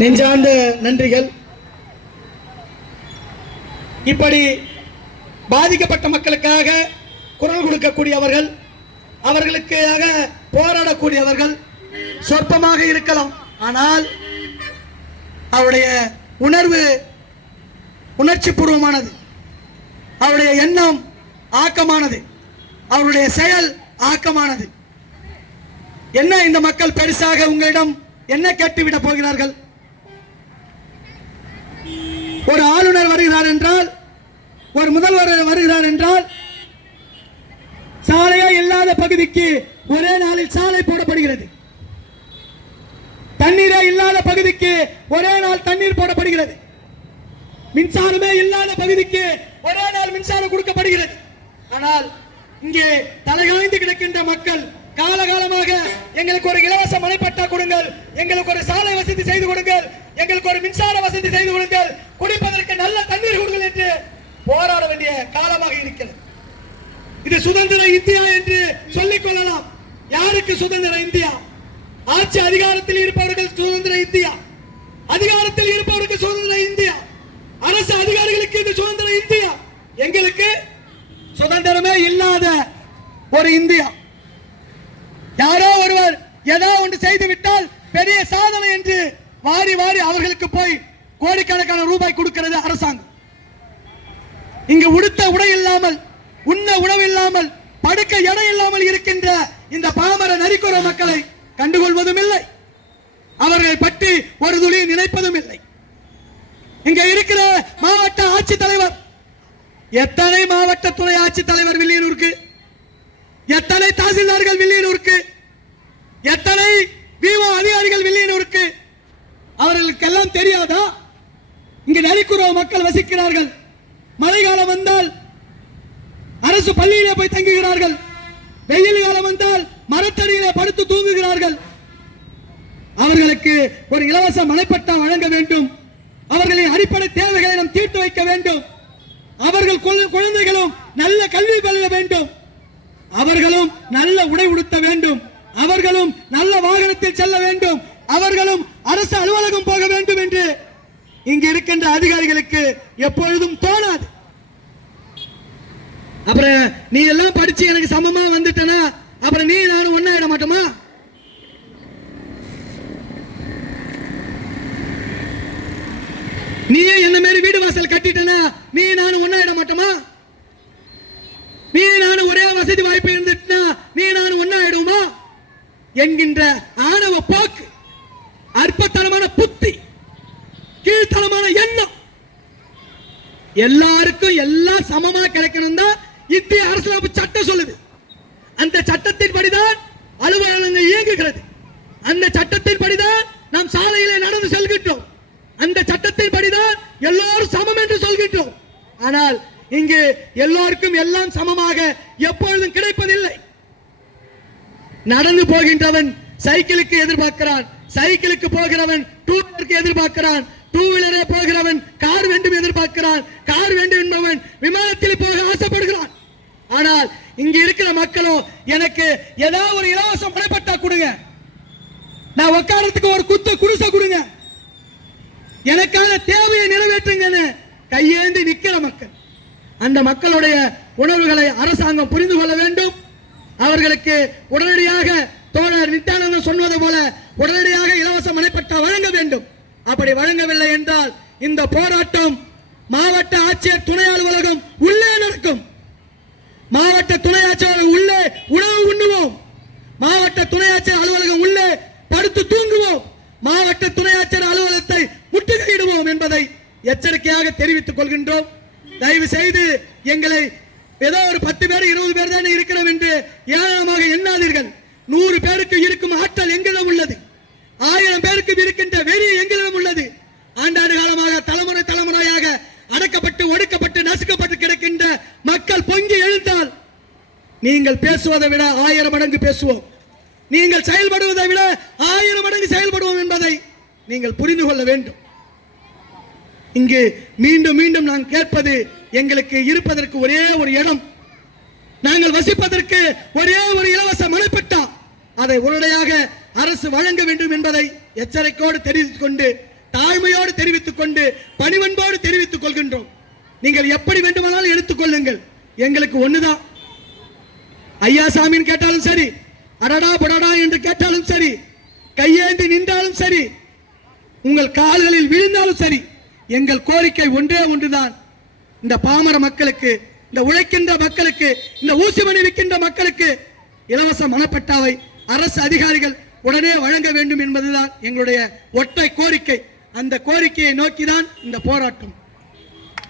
நெஞ்சார்ந்த நன்றிகள். இப்படி பாதிக்கப்பட்ட மக்களுக்காக குரல் கொடுக்கக்கூடியவர்கள், அவர்களுக்காக போராடக்கூடியவர்கள் சொற்பமாக இருக்கலாம். ஆனால் அவருடைய உணர்வு உணர்ச்சி பூர்வமானது, அவருடைய எண்ணம் ஆக்கமானது, அவருடைய செயல் ஆக்கமானது. என்ன இந்த மக்கள் பெருசாக உங்களிடம் என்ன கேட்டுவிட போகிறார்கள்? ஒரு ஆளுநர் வருகிறார் என்றால், ஒரு முதல்வர் வருகிறார் என்றால், சாலையே இல்லாத பகுதிக்கு ஒரே நாளில் சாலை போடப்படுகிறது. தண்ணீரே இல்லாத பகுதிக்கு ஒரே நாள் தண்ணீர் போடப்படுகிறது. மின்சாரமே இல்லாத பகுதிக்கு ஒரே நாள் மின்சாரம் கொடுக்கப்படுகிறது. ஆனால் இங்கே தலைகாய்ந்து கிடக்கின்ற மக்கள் காலகாலமாக எங்களுக்கு ஒரு இலவச மனைப்பட்டா கொடுங்கள், எங்களுக்கு ஒரு சாலை வசதி செய்து கொடுங்கள், எங்களுக்கு ஒரு மின்சார வசதி செய்து கொடுங்கள், குடிப்பதற்கு நல்ல தண்ணீர் கொடுங்கள் என்று போராட வேண்டிய காலமாக இருக்கிறது. இது சுதந்திர இந்தியா என்று சொல்லிக் கொள்ளலாம். யாருக்கு சுதந்திர இந்தியா? ஆட்சி அதிகாரத்தில் இருப்பவர்கள் சுதந்திர இந்தியா, அதிகாரத்தில் இருப்பவர்கள் சுதந்திர இந்தியா, அரசு அதிகாரிகளுக்கு இது சுதந்திர இந்தியா. எங்களுக்கு சுதந்திரமே இல்லாத ஒரு இந்தியா. யாரோ ஒருவர் ஏதோ ஒன்று செய்து விட்டால் பெரிய சாதனை என்று வாரி வாரி அவர்களுக்கு போய் கோடிக்கணக்கான ரூபாய் கொடுக்கிறது அரசாங்கம். இங்கு உடுத்த உடை இல்லாமல், உண்ண உணவு இல்லாமல், படுக்க இடம் இல்லாமல் இருக்கின்ற இந்த பாமர நரிக்குற மக்களை கண்டுகொள்வதும் இல்லை, அவர்களை பற்றி ஒரு துளி நினைப்பதும் இல்லை. இங்க இருக்கிற மாவட்ட ஆட்சித்தலைவர், எத்தனை மாவட்ட துணை ஆட்சித்தலைவர் வில்லியனூருக்கு, எத்தனை தாசில்தார்கள் வில்லியனூருக்கு, எத்தனை விஓ அதிகாரிகள் வில்லியனூருக்கு, அவர்களுக்கெல்லாம் தெரியாதா? இங்கு நரிக்குறவ மக்கள் வசிக்கிறார்கள். மழை காலம் வந்தால் அரசு பள்ளியிலே போய் தங்குகிறார்கள். வெயில் காலம் வந்தால் மரத்தடியிலே படுத்து தூங்குகிறார்கள். அவர்களுக்கு ஒரு இலவச மனைப்பட்டா வழங்க வேண்டும். அவர்களின் அடிப்படை தேவைகளை நாம் தீர்த்து வைக்க வேண்டும். அவர்கள் குழந்தைகளும் நல்ல கல்வி பெற வேண்டும். அவர்களும் நல்ல உடை உடுத்த வேண்டும். அவர்களும் நல்ல வாகனத்தில் செல்ல வேண்டும். அவர்களும் அரசு அலுவலகம் போக வேண்டும் என்று இங்கு இருக்கின்ற அதிகாரிகளுக்கு எப்பொழுதும் தோணாது. அப்புறம் நீ எல்லாம் படிச்சு எனக்கு சமமா வந்துட்டனா அப்புறம் நீ நானும் ஒன்னாயிட மாட்டோமா? நீயே என்ன மாதிரி வீடு வாசல் கட்டிட்டனா நீ நானும் ஒன்னாயிட மாட்டோமா? நீ நானும் ஒரே வசதி வாய்ப்பு இருந்துட்டுனா நீ நானும் ஒன்னாயிடுமா என்கின்ற ஆணவ போக்கு, அற்பத்தனமான புத்தி, கீழ்த்தனமான எண்ணம், எல்லாருக்கும் எல்லாம் சமமா கிடைக்கணும் தான் இந்திய அரசியலமைப்பு சட்டம் சொல்லுது. அந்த சட்டத்தின் படிதான் அலுவலகங்கள் இயங்குகிறது. அந்த சட்டத்தின் படிதான் நாம் சாலையிலே நடந்து செல்கின்றோம். அந்த சட்டத்தின் படிதான் எல்லோரும் சமம் என்று சொல்கின்றோம். ஆனால் இங்கு எல்லோருக்கும் எல்லாம் சமமாக எப்பொழுதும் கிடைப்பதில்லை. நடந்து போகின்றவன் சைக்கிளுக்கு எதிர்பார்க்கிறான், சைக்கிளுக்கு போகிறவன் டூ வீலருக்கு எதிர்பார்க்கிறான், டூ வீலரே போகிறவன் கார் வேண்டும் எதிர்பார்க்கிறான், கார் வேண்டும் என்பவன் விமானத்தில் போக ஆசைப்படுகிறான். ஆனால் இங்க இருக்கிற மக்களும் எனக்கு ஏதாவது ஒரு இலவச மனைப்பட்டா கொடுங்க, நான் உட்காரத்துக்கு ஒரு குடிசை கொடுங்க, எனக்கான தேவையை நிறைவேற்றுங்க கையேந்தி நிக்கிற மக்கள். அந்த மக்களுடைய உணர்வுகளை அரசாங்கம் புரிந்து கொள்ள வேண்டும். அவர்களுக்கு உடனடியாக தோழர் நித்யானந்தன் சொன்னது போல உடனடியாக இலவச மனைப்பட்டா வழங்க வேண்டும். அப்படி வழங்கவில்லை என்றால் இந்த போராட்டம் மாவட்ட ஆட்சியர் துணை அலுவலகம் உள்ளே நடக்கும். மாவட்ட துணை ஆட்சியர் உள்ளே உணவு உண்ணுவோம், மாவட்ட துணை ஆட்சியர் அலுவலகம் உள்ளே படுத்து தூங்குவோம், மாவட்ட துணை ஆட்சியர் அலுவலகத்தை முற்றுகையிடுவோம் என்பதை எச்சரிக்கையாக தெரிவித்துக் கொள்கின்றோம். தயவு செய்து எங்களை ஏதோ ஒரு 10 பேர் 20 பேர் தான் இருக்கிறோம் என்று ஏளனமாக எண்ணாதீர்கள். 100 பேருக்கு இருக்கும் ஆற்றல் எங்களிடம் உள்ளது, 1000 பேருக்கு இருக்கின்ற வெறி எங்களிடம் உள்ளது. ஆண்டாண்டு காலமாக தலைமுறை தலைமுறையாக அடக்கப்பட்டு ஒடுக்கப்பட்டு நசுக்கப்பட்டு கிடக்கின்ற மக்கள் பொங்கி எழுந்தால் நீங்கள் பேசுவதை விட 1000 மடங்கு பேசுவோம், நீங்கள் செயல்படுவதை விட 1000 மடங்கு செயல்படுவோம் என்பதை நீங்கள் புரிந்து கொள்ள வேண்டும். இங்கு மீண்டும் மீண்டும் நான் கேட்பது, எங்களுக்கு இருப்பதற்கு ஒரே ஒரு இடம், நாங்கள் வசிப்பதற்கு ஒரே ஒரு இலவச மனைப்பட்டா, அதை உடனடியாக அரசு வழங்க வேண்டும் என்பதை எச்சரிக்கையோடு தெரிவித்துக் கொண்டு தாழ்மையோடு தெரிவித்துக் கொண்டு பணிவன்போடு தெரிவித்துக் கொள்கின்றோம். நீங்கள் எப்படி வேண்டுமானாலும் எடுத்துக் கொள்ளுங்கள், எங்களுக்கு ஒண்ணுதான். ஐயா சாமின்னு கேட்டாலும் சரி, அடடா புடடா என்று கேட்டாலும் சரி, கையேந்தி நின்றாலும் சரி, உங்கள் கால்களில் விழுந்தாலும் சரி, எங்கள் கோரிக்கை ஒன்றே ஒன்றுதான். இந்த பாமர மக்களுக்கு, இந்த உழைக்கின்ற மக்களுக்கு, இந்த ஊசிமணி விற்கின்ற மக்களுக்கு இலவச மனப்பட்டாவை அரசு அதிகாரிகள் உடனே வழங்க வேண்டும் என்பதுதான் எங்களுடைய ஒற்றை கோரிக்கை. அந்த கோரிக்கையை நோக்கிதான் இந்த போராட்டம்.